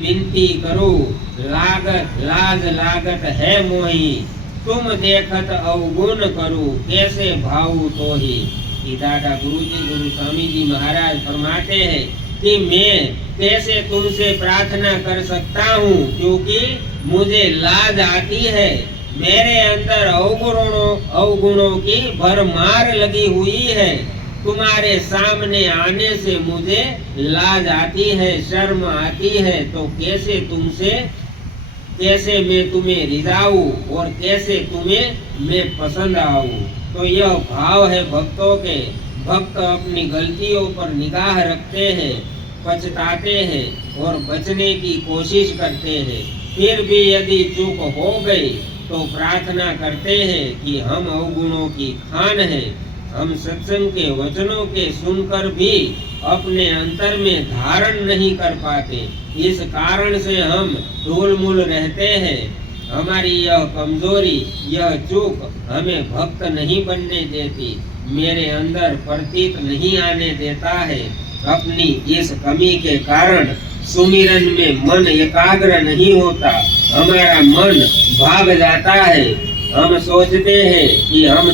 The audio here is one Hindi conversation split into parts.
विनती करूं, लागत लाज लागत है मोही, तुम देखत अवगुण करूं, कैसे भाऊ तो ही। कि दादा गुरुजी गुरु स्वामी जी महाराज फरमाते हैं कि मैं कैसे तुमसे प्रार्थना कर सकता हूँ, क्योंकि मुझे लाज आती है। मेरे अंदर अवगुणों की भरमार लगी हुई है। तुम्हारे सामने आने से मुझे लाज आती है, शर्म आती है। तो कैसे मैं तुम्हें रिझाऊं और कैसे तुम्हें मैं पसंद आऊं। तो यह भाव है भक्तों के। भक्त अपनी गलतियों पर निगाह रखते हैं, पछताते हैं और बचने की कोशिश करते हैं। फिर भी यदि चूक हो गई तो प्रार्थना करते हैं कि हम अवगुणों की खान है। हम सत्संग के वचनों के सुनकर भी अपने अंतर में धारण नहीं कर पाते। इस कारण से हम ढूलमूल रहते हैं। हमारी यह कमजोरी, यह चूक हमें भक्त नहीं बनने देती, मेरे अंदर प्रतीत नहीं आने देता है। अपनी इस कमी के कारण सुमिरन में मन एकाग्र नहीं होता, हमारा मन भाग जाता है। हम सोचते हैं कि हम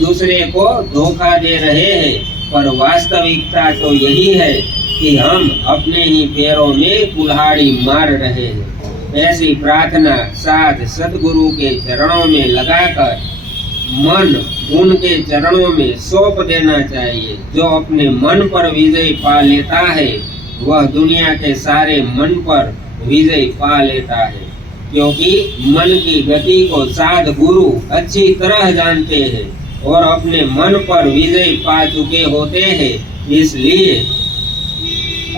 दूसरे को धोखा दे रहे हैं, पर वास्तविकता तो यही है कि हम अपने ही पैरों में कुल्हाड़ी मार रहे हैं। ऐसी प्रार्थना साध सदगुरु के चरणों में लगाकर मन उनके चरणों में सौंप देना चाहिए। जो अपने मन पर विजय पा लेता है वह दुनिया के सारे मन पर विजय पा लेता है, क्योंकि मन की गति को साध गुरु अच्छी तरह जानते हैं और अपने मन पर विजय पा चुके होते हैं। इसलिए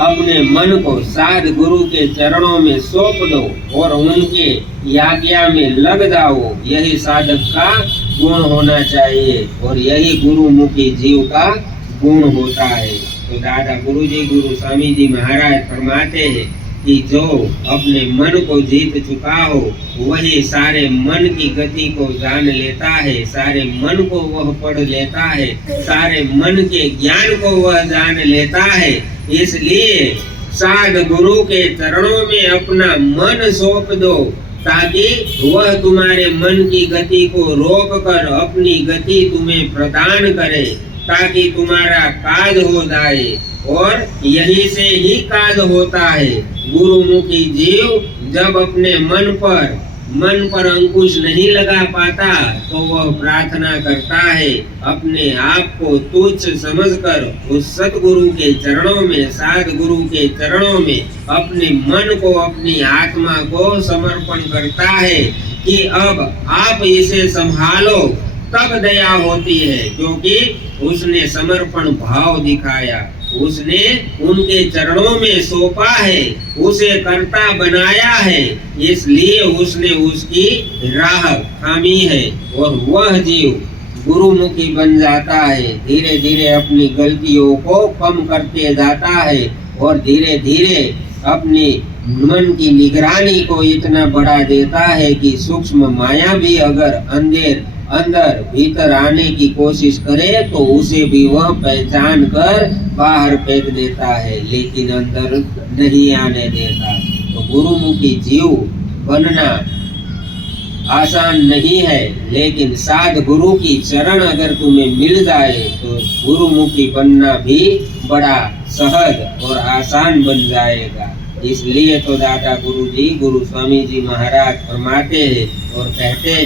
अपने मन को साध गुरु के चरणों में सौंप दो और उनके आज्ञा में लग जाओ। यही साधक का गुण होना चाहिए और यही गुरुमुखी जीव का गुण होता है। तो दादा गुरुजी गुरु स्वामी जी महाराज फरमाते हैं कि जो अपने मन को जीत चुका हो वही सारे मन की गति को जान लेता है, सारे मन को वह पढ़ लेता है, सारे मन के ज्ञान को वह जान लेता है। इसलिए साध गुरु के चरणों में अपना मन सौंप दो, ताकि वह तुम्हारे मन की गति को रोक कर अपनी गति तुम्हें प्रदान करे, ताकि तुम्हारा काज हो जाए। और यही से ही काज होता है। गुरुमुखी जीव जब अपने मन पर अंकुश नहीं लगा पाता तो वह प्रार्थना करता है, अपने आप को तुच्छ समझकर उस सतगुरु के चरणों में, साध गुरु के चरणों में अपने मन को, अपनी आत्मा को समर्पण करता है कि अब आप इसे संभालो। तब दया होती है, क्योंकि उसने समर्पण भाव दिखाया, उसने उनके चरणों में सौंपा है, उसे कर्ता बनाया है, इसलिए उसने उसकी राह थामी है और वह जीव गुरुमुखी बन जाता है। धीरे धीरे अपनी गलतियों को कम करते जाता है और धीरे धीरे अपनी मन की निगरानी को इतना बढ़ा देता है कि सूक्ष्म माया भी अगर अंदर भीतर आने की कोशिश करे तो उसे भी वह पहचान कर बाहर फेंक देता है, लेकिन अंदर नहीं आने देता। तो गुरुमुखी जीव बनना आसान नहीं है, लेकिन साध गुरु की चरण अगर तुम्हें मिल जाए तो गुरुमुखी बनना भी बड़ा सहज और आसान बन जाएगा। इसलिए तो दादा गुरु स्वामी जी महाराज फरमाते हैं और कहते हैं